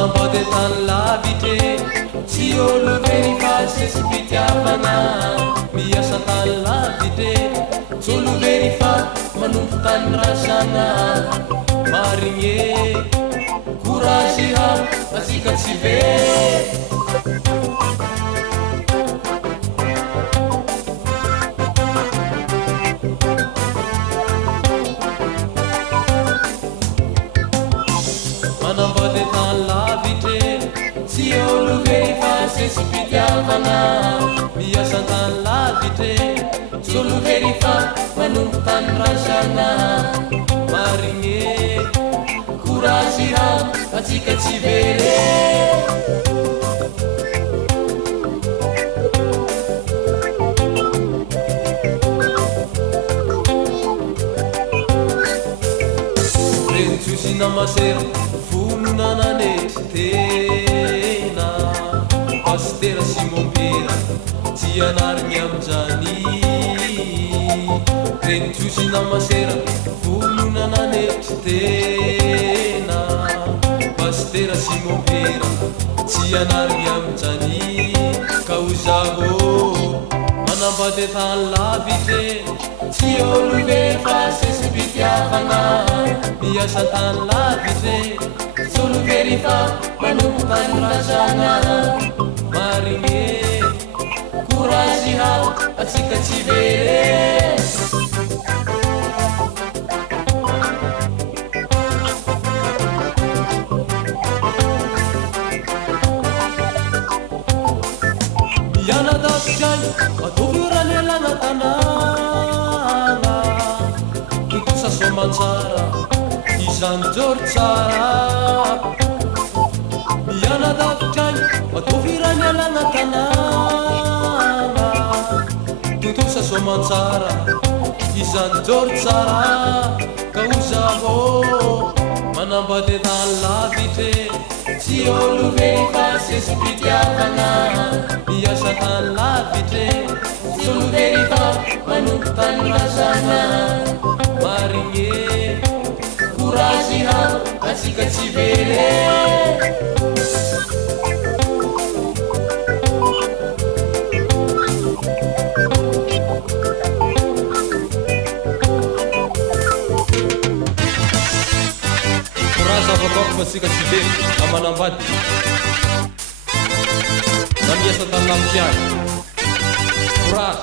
manambady tany lavitre tsy olo verifa sesipitiavana miasa tany lavitre tsy olo verifa manompo tany rasana marigné courage ha atsika tsy very manambady tany lavitre tsy olo verifa sesipitiavana miasa tany lavitre tsy olo verifa manompo tany rasana marigné courage ha atsika tsy very renitsosy namasera vononananetry tena pastera simompera tsy anarigny amizany renitsosy namasera vononananetry tena pastera simompera tsy anarigny amizany ka o zaho manambady tany lavitre tsy olo verifa sesipitiavana miasa tany lavitre tsy olo verifa manompo tany rasana marigné courage ha atsika tsy very miana dafikany atovy rany alana tanàna totosa somantsara izany jory tsara miana dafikany atovy rany alana tanàna totosa somantsara izany jory tsara ka o zaho manambady tany lavitre tsy olo verifa sesipitiavana miasa tany lavitre tsy olo verifa manompo tany rasana marigné courage ha atsika tsy very courage avakako fa atsika tsy very amanambady na miasa tany lavitry agny courage